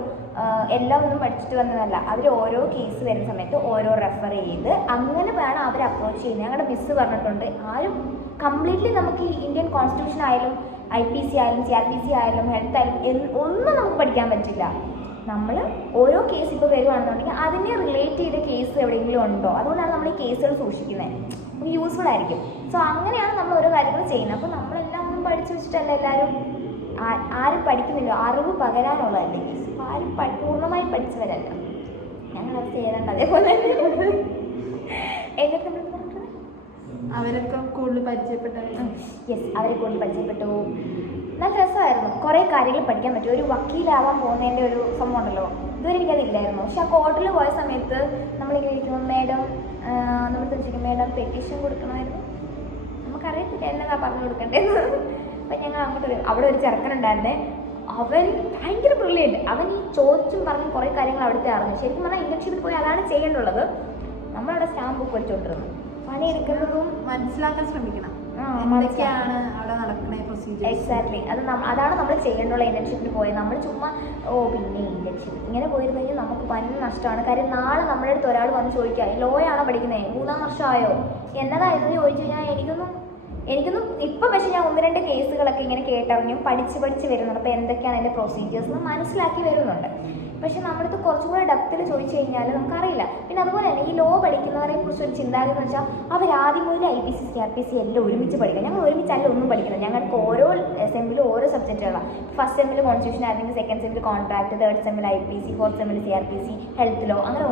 എല്ലാം ഒന്നും പഠിച്ചിട്ട് വന്നതല്ല. അവർ ഓരോ കേസ് വരുന്ന സമയത്ത് ഓരോ റെഫർ ചെയ്ത് അങ്ങനെ വേണം അവർ അപ്രോച്ച് ചെയ്യുന്നത്. ഞങ്ങളുടെ മിസ്സ് പറഞ്ഞിട്ടുണ്ട്, ആരും കംപ്ലീറ്റ്ലി നമുക്ക് ഈ ഇന്ത്യൻ കോൺസ്റ്റിറ്റ്യൂഷൻ ആയാലും IPC ആയാലും CRPC ആയാലും ഹെൽത്ത് ആയാലും ഒന്നും നമുക്ക് പഠിക്കാൻ പറ്റില്ല. നമ്മൾ ഓരോ കേസ് ഇപ്പോൾ വരുവാണെന്നുണ്ടെങ്കിൽ അതിനെ റിലേറ്റ് ചെയ്ത കേസ് എവിടെയെങ്കിലും ഉണ്ടോ, അതുകൊണ്ടാണ് നമ്മൾ ഈ കേസുകൾ സൂക്ഷിക്കുന്നത്. നമുക്ക് യൂസ്ഫുൾ ആയിരിക്കും. സോ അങ്ങനെയാണ് നമ്മൾ ഓരോ കാര്യങ്ങൾ ചെയ്യുന്നത്. അപ്പോൾ നമ്മളെല്ലാം ഒന്നും പഠിച്ചു വെച്ചിട്ടല്ല എല്ലാവരും, ആരും പഠിക്കുന്നില്ല. അറിവ് പകരാനുള്ളതല്ലേ കേസ്. ആരും പൂർണ്ണമായി പഠിച്ചവരല്ല. ഞങ്ങൾ അത് ചെയ്യേണ്ട. അതേപോലെ എന്നിട്ട് അവരൊക്കെ കൂടുതൽ പരിചയപ്പെട്ടു. യെസ്, അവരെ കൂടുതൽ പരിചയപ്പെട്ടു. നല്ല രസമായിരുന്നു. കുറേ കാര്യങ്ങൾ പഠിക്കാൻ പറ്റും. ഒരു വക്കീലാവാൻ പോകുന്നതിൻ്റെ ഒരു സംഭവം ഉണ്ടല്ലോ, ഇതുവരെ എനിക്കതില്ലായിരുന്നു. പക്ഷെ ആ കോർട്ടിൽ പോയ സമയത്ത് നമ്മളിങ്ങനെ ഇരിക്കുമ്പോൾ മേഡം നമ്മൾ ചോദിക്കും, മേഡം പെറ്റീഷൻ കൊടുക്കണമായിരുന്നു. നമുക്കറിയത്തില്ല എന്നതാ പറഞ്ഞു കൊടുക്കേണ്ടതെന്ന്. അപ്പം ഞങ്ങൾ അങ്ങോട്ട് വരും. അവിടെ ഒരു ചെറുക്കനുണ്ടായിരുന്നേ, അവൻ ഭയങ്കര ബ്രില്യൻറ്റ്. അവൻ ഈ ചോദിച്ചും പറഞ്ഞും കുറേ കാര്യങ്ങൾ അവിടുത്തെ അറിഞ്ഞു. ശരിക്കും പറഞ്ഞാൽ ഇന്റേൺഷിപ്പിൽ പോയി അതാണ് ചെയ്യേണ്ടുള്ളത്. നമ്മളവിടെ സ്റ്റാമ്പ് ബുക്ക് പഠിച്ചുകൊണ്ടിരുന്നു. പണിയെടുക്കുന്നതും മനസ്സിലാക്കാൻ ശ്രമിക്കണം, എന്തൊക്കെയാണ് അവിടെ നടക്കുന്ന പ്രൊസീജിയർ. എക്സാക്ട്ലി, അതാണ് നമ്മൾ ചെയ്യേണ്ടുള്ള. ഇന്റേൺഷിപ്പിൽ പോയി നമ്മൾ ചുമ്മാ പിന്നെ ഇന്റേൺഷിപ്പ് ഇങ്ങനെ പോയിരുന്നു കഴിഞ്ഞാൽ നമുക്ക് ഭയങ്കര നഷ്ടമാണ്. കാര്യം നാളെ നമ്മുടെ അടുത്ത് ഒരാൾ വന്ന് ചോദിക്കുക, ലോ ആണോ പഠിക്കുന്നത്, 3-ാം വർഷമായോ, എന്നതായിരുന്നു ചോദിച്ചു കഴിഞ്ഞാൽ എനിക്കൊന്നും ഇപ്പം. പക്ഷേ ഞാൻ 1-2 കേസുകളൊക്കെ ഇങ്ങനെ കേട്ടറിഞ്ഞും പഠിച്ച് വരുന്നുണ്ട്. അപ്പോൾ എന്തൊക്കെയാണ് അതിൻ്റെ പ്രൊസീജിയേഴ്സ് എന്ന് മനസ്സിലാക്കി വരുന്നുണ്ട്. പക്ഷെ നമ്മുടെ കുറച്ചും കൂടെ ഡെപ്തിൽ ചോദിച്ചു കഴിഞ്ഞാൽ നമുക്കറിയില്ല. പിന്നെ അതുപോലെ തന്നെ ഈ ലോ പഠിക്കുന്നവരെ കുറിച്ച് ഒരു ചിന്താഗതി എന്ന് വെച്ചാൽ അവരാദ്യം മുതൽ IPC CRPC എല്ലാം ഒരുമിച്ച് പഠിക്കുക. ഞങ്ങൾ ഒരുമിച്ചല്ല ഒന്നും പഠിക്കുന്നത്. ഞങ്ങൾക്ക് ഓരോ സെമ്മിലും ഓരോ സബ്ജക്റ്റുകളാണ്. ഫസ്റ്റ് സെമ്മിൽ കോൺസ്റ്റിറ്റ്യൂഷൻ ആയിരുന്നെങ്കിൽ സെക്കൻഡ് സെമ്മിൽ കോൺട്രാക്ട്, തേർഡ് സെമ്മിൽ IPC, ഫോർത്ത് സെമ്മിൽ CRPC, ഹെൽത്ത് ലോ, അങ്ങനെ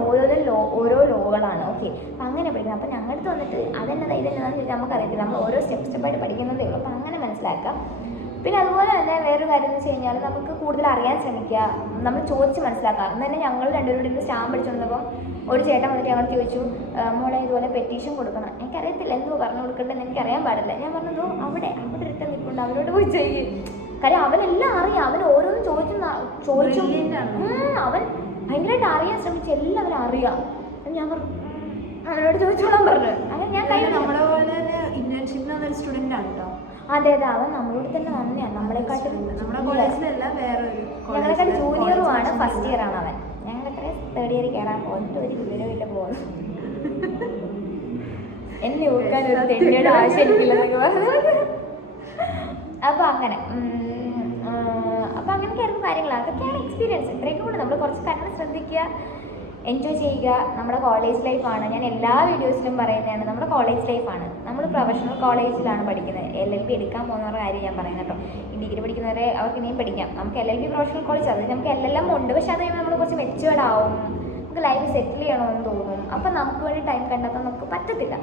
ഓരോ ലോകളാണ്. ഓക്കെ, അപ്പം അങ്ങനെ പഠിക്കുന്നത്. അപ്പം ഞങ്ങൾക്ക് വന്നിട്ട് ഇതെന്നതാണെന്ന് ചോദിച്ചാൽ നമുക്കറിയത്തില്ല. നമ്മൾ ഓരോ സ്റ്റെപ്പായിട്ട് പഠിക്കുന്നതേ ഉള്ളൂ. അപ്പം അങ്ങനെ മനസ്സിലാക്കാം. പിന്നെ അതുപോലെ തന്നെ വേറൊരു കാര്യം എന്ന് വെച്ച് കഴിഞ്ഞാൽ നമുക്ക് കൂടുതൽ അറിയാൻ ശ്രമിക്കുക, നമ്മൾ ചോദിച്ച് മനസ്സിലാക്കുക. അന്ന് തന്നെ ഞങ്ങൾ രണ്ടുപേരും ഇരുന്ന് സ്റ്റാമ്പ് പഠിച്ചുകൊണ്ടപ്പോൾ ഒരു ചേട്ടൻ വന്നിട്ട് ഞങ്ങൾ ചോദിച്ചു, മോളെ ഇതുപോലെ പെറ്റീഷൻ കൊടുക്കണം. എനിക്കറിയത്തില്ല എന്തോ പറഞ്ഞു കൊടുക്കേണ്ടതെന്ന് എനിക്കറിയാൻ പാടില്ല. ഞാൻ പറഞ്ഞതോ അവിടെ ഒരുത്തം നിൽപ്പുണ്ട്, അവരോട് പോയി ചെയ്യും. കാര്യം അവനെല്ലാം അറിയാം. അവൻ ഓരോന്നും ചോദിച്ചു അവൻ ഭയങ്കരമായിട്ട് അറിയാൻ ശ്രമിച്ചു. എല്ലാവരും അറിയാം. ഞാൻ പറഞ്ഞു അവനോട് ചോദിച്ചോളാൻ പറഞ്ഞു. അങ്ങനെ ഞാൻ നമ്മുടെ പോലെ ഇന്റേൺഷിപ്പിന് വന്നൊരു സ്റ്റുഡൻ്റ് ആണ് കേട്ടോ. അതെ, അവൻ നമ്മളോട് തന്നെ നന്ദിയാണ്. നമ്മളെക്കാട്ടും നമ്മുടെ കോളേജിലല്ല, വേറൊരു ഞങ്ങളെക്കാൾ ജൂനിയറും ആണ്. ഫസ്റ്റ് ഇയർ ആണ് അവൻ. ഞങ്ങളെത്ര തേർഡ് ഇയർ കയറാൻ പോകുന്നത് ഒരു വിവരമില്ല പോകുന്നു. എന്നെ ഓർക്കാൻ ഒരു തെന്നിയുടെ ആവശ്യം എനിക്കില്ലെന്നൊക്കെ പറഞ്ഞു. അപ്പോൾ അങ്ങനെയൊക്കെ ആയിരുന്നു കാര്യങ്ങൾ. അതൊക്കെയാണ് എക്സ്പീരിയൻസ്. ഇത്രയൊക്കെ കൊണ്ട് നമ്മൾ കുറച്ച് കാര്യങ്ങൾ ശ്രദ്ധിക്കുക, എൻജോയ് ചെയ്യുക. നമ്മുടെ കോളേജ് ലൈഫാണ്. ഞാൻ എല്ലാ വീഡിയോസിലും പറയുന്നതാണ്, നമ്മുടെ കോളേജ് ലൈഫാണ്. നമ്മൾ പ്രൊഫഷണൽ കോളേജിലാണ് പഠിക്കുന്നത്. LLB എടുക്കാൻ പോകുന്നവരുടെ കാര്യം ഞാൻ പറയുന്നത് കേട്ടോ. ഈ ഡിഗ്രി പഠിക്കുന്നവരെ അവർക്ക് ഇനിയും പഠിക്കാം. നമുക്ക് LLB പ്രൊഫഷണൽ കോളേജ്, അത് നമുക്ക് LLM ഉണ്ട്. പക്ഷെ അത് കഴിയുമ്പോൾ നമ്മൾ കുറച്ച് മെച്ചുവേർഡ് ആവും. നമുക്ക് ലൈഫ് സെറ്റിൽ ചെയ്യണമെന്ന് തോന്നും. അപ്പം നമുക്ക് വേണ്ടി ടൈം കണ്ടെത്താൻ നമുക്ക് പറ്റത്തില്ല.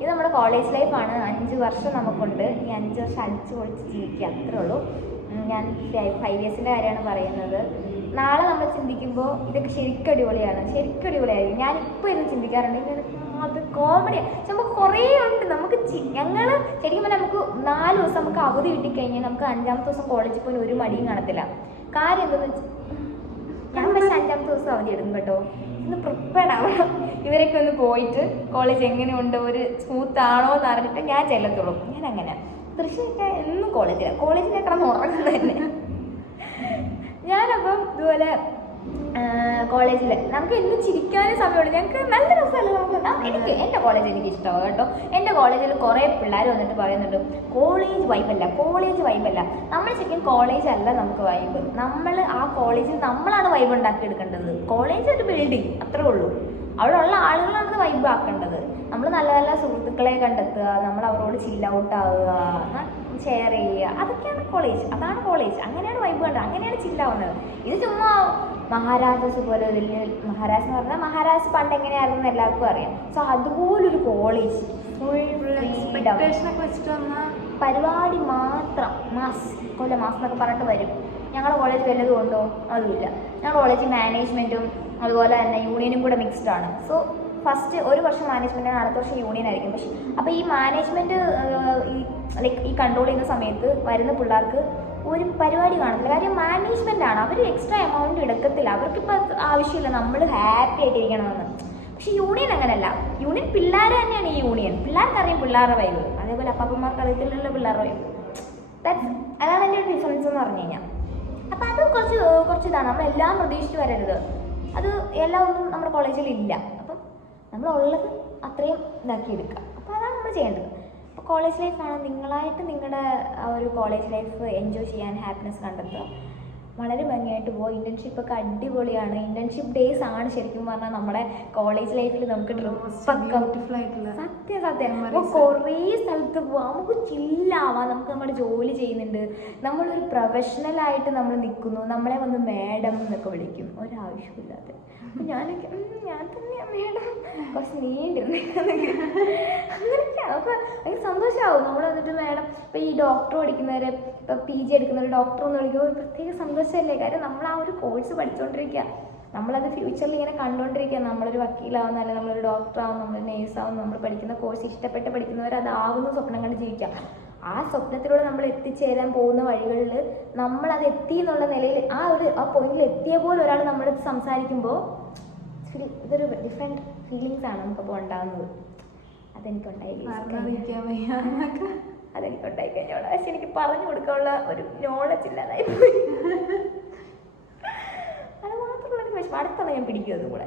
ഇത് നമ്മുടെ കോളേജ് ലൈഫാണ്. 5 വർഷം നമുക്കുണ്ട്. ഈ 5 വർഷം അടിച്ചു പൊളിച്ച് ജീവിക്കുക, അത്രേ ഉള്ളൂ. ഞാൻ 5 ഇയേഴ്സിൻ്റെ കാര്യമാണ് പറയുന്നത്. നാളെ നമ്മൾ ചിന്തിക്കുമ്പോൾ ഇതൊക്കെ ശരിക്കും അടിപൊളിയായി. ഞാനിപ്പോൾ ഇരുന്ന് ചിന്തിക്കാറുണ്ട്, അത് കോമഡിയാണ്. പക്ഷെ നമുക്ക് കുറേ ഉണ്ട്. ഞങ്ങൾ ശരിക്കും പറഞ്ഞാൽ നമുക്ക് 4 ദിവസം നമുക്ക് അവധി കിട്ടിക്കഴിഞ്ഞാൽ നമുക്ക് 5ാമത്തെ ദിവസം കോളേജിൽ പോയി ഒരു മടിയും കാണത്തില്ല. കാര്യം എന്താണെന്ന് വെച്ചാൽ ഞാൻ പക്ഷേ 5ാമത്തെ ദിവസം അവധി എടുക്കും കേട്ടോ. ഒന്ന് പ്രിപ്പയർഡ് ആവണം. ഇവരൊക്കെ ഒന്ന് പോയിട്ട് കോളേജ് എങ്ങനെയുണ്ട്, ഒരു സ്മൂത്ത് ആണോ എന്ന് അറിഞ്ഞിട്ട് ഞാൻ ചെല്ലത്തുള്ളൂ. ഞാൻ അങ്ങനെ തൃശ്ശൂരൊക്കെ എന്നും കോളേജിലെ കിടന്ന് ഉറങ്ങുന്നത് തന്നെ. ഞാനപ്പം ഇതുപോലെ കോളേജിൽ നമുക്ക് എന്നും ചിരിക്കാനും സമയമുള്ളൂ. ഞങ്ങൾക്ക് നല്ല രസമല്ല നമുക്ക്. എൻ്റെ കോളേജ് എനിക്ക് ഇഷ്ടമാണ് കേട്ടോ. എൻ്റെ കോളേജിൽ കുറേ പിള്ളേർ വന്നിട്ട് പറയുന്നുണ്ട് കോളേജ് വൈബല്ല. നമ്മൾ ശരിക്കും കോളേജ് അല്ല നമുക്ക് വൈബ്. നമ്മൾ ആ കോളേജിൽ നമ്മളാണ് വൈബ് ഉണ്ടാക്കി എടുക്കേണ്ടത്. കോളേജ് ഒരു ബിൽഡിങ് അത്രേ ഉള്ളൂ. അവിടെ ഉള്ള ആളുകളാണ് വൈബ് ആക്കേണ്ടത്. നമ്മൾ നല്ല നല്ല സുഹൃത്തുക്കളെ കണ്ടെത്തുക, നമ്മൾ അവരോട് ചില്ല ഔട്ട് ആവുക, ഷെയർ ചെയ്യുക, അതൊക്കെയാണ് കോളേജ്. അതാണ് കോളേജ്. അങ്ങനെയാണ് വൈബ് കണ്ടത്, അങ്ങനെയാണ് ചില്ലാവുന്നത്. ഇത് ചുമ്മാ മഹാരാജാസ് പോലെ വലിയ മഹാരാജ് എന്ന് പറഞ്ഞാൽ മഹാരാജ് പണ്ട് എങ്ങനെയായിരുന്നു എല്ലാവർക്കും അറിയാം. സോ അതുപോലൊരു കോളേജ് പരിപാടി മാത്രം മാസ് എന്നൊക്കെ പറഞ്ഞിട്ട് വരും. ഞങ്ങളുടെ കോളേജ് വല്ലതും ഉണ്ടോ? അതുമില്ല. ഞങ്ങളുടെ കോളേജ് മാനേജ്മെൻറ്റും അതുപോലെ തന്നെ യൂണിയനും കൂടെ മിക്സ്ഡ് ആണ്. സോ ഫസ്റ്റ് ഒരു വർഷം മാനേജ്മെൻറ്റാണ്, അടുത്ത വർഷം യൂണിയൻ ആയിരിക്കും. പക്ഷേ അപ്പോൾ ഈ മാനേജ്മെൻറ്റ് ഈ കൺട്രോൾ ചെയ്യുന്ന സമയത്ത് വരുന്ന പിള്ളേർക്ക് ഒരു പരിപാടി കാണത്തില്ല. കാര്യം മാനേജ്മെൻ്റ് ആണ്, അവർ എക്സ്ട്രാ എമൗണ്ട് എടുക്കത്തില്ല. അവർക്കിപ്പോൾ ആവശ്യമില്ല നമ്മൾ ഹാപ്പി ആയിട്ടിരിക്കണമെന്ന്. പക്ഷേ യൂണിയൻ അങ്ങനെയല്ല. യൂണിയൻ പിള്ളേർ തന്നെയാണ്. ഈ യൂണിയൻ പിള്ളേർക്കറിയാം പിള്ളേരുടെ വൈബ്, അതേപോലെ അപ്പാപ്പന്മാർക്ക് അറിയത്തില്ലല്ലോ പിള്ളേരുടെ വൈബ്. അതാണ് എൻ്റെ ഒരു ഡിഫറൻസ് എന്ന് പറഞ്ഞു കഴിഞ്ഞാൽ. അപ്പം അത് കുറച്ച് ഇതാണ്. നമ്മളെല്ലാം പ്രതീക്ഷിച്ച് വരരുത്. അത് എല്ലാം ഒന്നും നമ്മുടെ കോളേജിലില്ല. അപ്പം നമ്മളുള്ളത് അത്രയും ഇതാക്കി എടുക്കുക. അപ്പോൾ അതാണ് നമ്മൾ ചെയ്യേണ്ടത്. അപ്പോൾ കോളേജ് ലൈഫാണ്. നിങ്ങളായിട്ട് നിങ്ങളുടെ ആ ഒരു കോളേജ് ലൈഫ് എൻജോയ് ചെയ്യാൻ ഹാപ്പിനെസ് കണ്ടെത്തുക. വളരെ ഭംഗിയായിട്ട് പോകുക. ഇൻറ്റേൺഷിപ്പൊക്കെ അടിപൊളിയാണ്. ഇൻറ്റേൺഷിപ്പ് ഡേയ്സ് ആണ് ശരിക്കും പറഞ്ഞാൽ നമ്മുടെ കോളേജ് ലൈഫിൽ നമുക്ക് സത്യം അപ്പോൾ കുറേ സ്ഥലത്ത് പോവാം, നമുക്ക് ചില്ലാവാം, നമുക്ക് നമ്മുടെ ജോലി ചെയ്യുന്നുണ്ട്, നമ്മളൊരു പ്രൊഫഷണലായിട്ട് നമ്മൾ നിൽക്കുന്നു, നമ്മളെ വന്ന് മാഡം എന്നൊക്കെ വിളിക്കും ഒരാവശ്യമില്ലാതെ. അപ്പം ഞാൻ തന്നെയാണ് മാഡം, കുറച്ച് നീണ്ടിരുന്നേക്കുന്നൊക്കെ അങ്ങനെയൊക്കെയാണ്. അപ്പോൾ ഭയങ്കര സന്തോഷമാവും നമ്മൾ വന്നിട്ട് മാഡം. ഇപ്പോൾ ഈ ഡോക്ടർ പഠിക്കുന്നവർ, ഇപ്പോൾ PG എടുക്കുന്നവർ ഡോക്ടർ എന്ന് വിളിക്കുമ്പോൾ ഒരു പ്രത്യേക സന്തോഷമല്ലേ. കാര്യം നമ്മൾ ആ ഒരു കോഴ്സ് പഠിച്ചുകൊണ്ടിരിക്കുക, നമ്മളത് ഫ്യൂച്ചറിൽ ഇങ്ങനെ കണ്ടുകൊണ്ടിരിക്കുക. നമ്മളൊരു വക്കീലാവുന്ന, അല്ലെങ്കിൽ നമ്മളൊരു ഡോക്ടറാവും, നമ്മൾ നേഴ്സാവും, നമ്മൾ പഠിക്കുന്ന കോഴ്സ് ഇഷ്ടപ്പെട്ട് പഠിക്കുന്നവർ അതാവുന്ന സ്വപ്നം കണ്ട് ജീവിക്കുക. ആ സ്വപ്നത്തിലൂടെ നമ്മൾ എത്തിച്ചേരാൻ പോകുന്ന വഴികളിൽ നമ്മളത് എത്തി എന്നുള്ള നിലയിൽ ആ പോയിന്റിൽ എത്തിയ പോലെ ഒരാൾ നമ്മുടെ അടുത്ത് സംസാരിക്കുമ്പോൾ ഇതൊരു ഡിഫറെൻറ്റ് ഫീലിങ്സ് ആണ് നമുക്കപ്പോൾ ഉണ്ടാകുന്നത്. അതെനിക്കുണ്ടായി കഴിഞ്ഞോളൂ. പക്ഷെ എനിക്ക് പറഞ്ഞു കൊടുക്കാനുള്ള ഒരു നോളജ് ഇല്ലാതായി പോയി. അത് മാത്രമുള്ള ഒരു വിഷമം. അടുത്താണ് ഞാൻ പിടിക്കുന്നത് കൂടെ.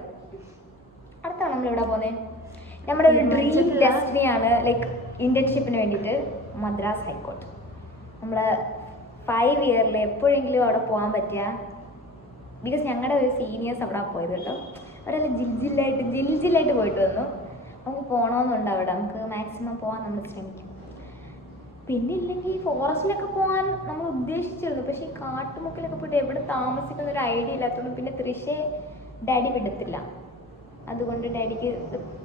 അടുത്താണ് നമ്മളിവിടെ പോകുന്നത്. നമ്മുടെ ഒരു ഡ്രീം ഡെസ്റ്റിനിയാണ് ലൈക്ക് ഇൻറ്റേൺഷിപ്പിന് വേണ്ടിയിട്ട് മദ്രാസ് ഹൈക്കോർട്ട്. നമ്മൾ 5 ഇയറിൽ എപ്പോഴെങ്കിലും അവിടെ പോകാൻ പറ്റുക. ബിക്കോസ് ഞങ്ങളുടെ ഒരു സീനിയേഴ്സ് അവിടെ പോയത് കേട്ടോ. അവരെല്ലാം ജിൽജില്ലായിട്ട് പോയിട്ട് വന്നു. നമുക്ക് പോകണമെന്നുണ്ട് അവിടെ. നമുക്ക് മാക്സിമം പോകാൻ നമ്മൾ ശ്രമിക്കും. പിന്നെ ഇല്ലെങ്കിൽ ഫോറസ്റ്റിലൊക്കെ പോകാൻ നമ്മൾ ഉദ്ദേശിച്ചിരുന്നു. പക്ഷേ ഈ കാട്ടുമുക്കിലൊക്കെ പോയിട്ട് എവിടെ താമസിക്കുന്ന ഒരു ഐഡിയ ഇല്ലാത്തതുകൊണ്ട് പിന്നെ തൃശ്ശേ ഡാഡി വിടത്തില്ല. അതുകൊണ്ട് ഡാഡിക്ക്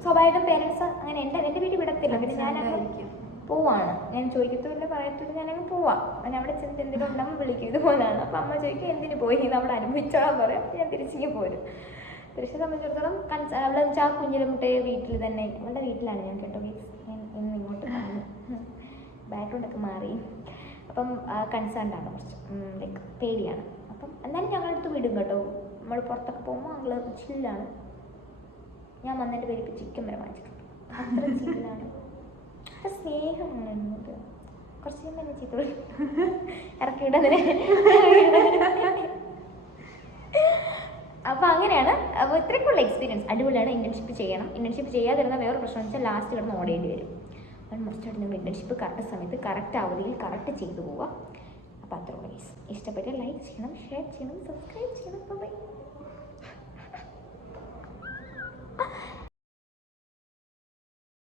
സ്വാഭാവികം പേരൻസ് അങ്ങനെ എൻ്റെ വീട്ടിൽ വിടത്തില്ല. പിന്നെ ഞാനങ്ങനെ പോവാണ്. ഞാൻ ചോദിക്കത്തുമില്ല പറയത്തില്ല, ഞാനങ്ങ് പോവാം. ഞാൻ അവിടെ ചെന്നിട്ട് എന്തെങ്കിലും ഉണ്ടാകുമ്പോൾ വിളിക്കും, ഇതുപോലെയാണ്. അപ്പം അമ്മ ചോദിക്കും എന്തിനു പോയി, ഇത് അവിടെ അനുഭവിച്ചോളാൻ പറയാം. ഞാൻ തിരിച്ചിങ്ങ് പോരും. തൃശ്ശെ സംബന്ധിച്ചിടത്തോളം അവിടെ വെച്ചാൽ ആ കുഞ്ഞിലമുട്ടയെ വീട്ടിൽ തന്നെ, അവളുടെ വീട്ടിലാണ് ഞാൻ കേട്ടോ. ഞാൻ ഇന്ന് ഇങ്ങോട്ട് വന്നു, ബാക്ക്ഗ്രൗണ്ടൊക്കെ മാറി. അപ്പം കൺസേൺഡ് ആണ് കുറച്ച്, ലൈക്ക് പേടിയാണ്. അപ്പം എന്നാലും ഞങ്ങളടുത്ത് വിടും കേട്ടോ. നമ്മൾ പുറത്തൊക്കെ പോകുമ്പോൾ ഞങ്ങൾ ചില്ലാണ്. ഞാൻ വന്നതിൻ്റെ പേര് ചിക്കൻ വരെ വാങ്ങിച്ചിട്ടുണ്ട്. അത്ര ചില്ലാണ്, അത്ര സ്നേഹമാണ്. കുറച്ച് തന്നെ ചീത്ത ഇറക്കിയിട്ടതിനെ. അപ്പോൾ അങ്ങനെയാണ്. അപ്പോൾ ഇത്രയ്ക്കുള്ള എക്സ്പീരിയൻസ് അടിപൊളിയാണ്. ഇൻറ്റേൺഷിപ്പ് ചെയ്യണം. ഇൻറ്റേൺഷിപ്പ് ചെയ്യാതിരുന്ന വേറൊരു പ്രശ്നം വെച്ചാൽ ലാസ്റ്റ് കിടന്ന് ഓടേണ്ടി വരും. അപ്പോൾ മസ്റ്റായിട്ട് നിങ്ങൾ ഇൻറ്റേൺഷിപ്പ് കറക്റ്റ് സമയത്ത് കറക്റ്റ് അവധിയിൽ കറക്റ്റ് ചെയ്തു പോവുക. അപ്പോൾ അത്രയുള്ള കേസ്. ഇഷ്ടപ്പെട്ട് ലൈക്ക് ചെയ്യണം, ഷെയർ ചെയ്യണം, സബ്സ്ക്രൈബ് ചെയ്യണം. ബൈ.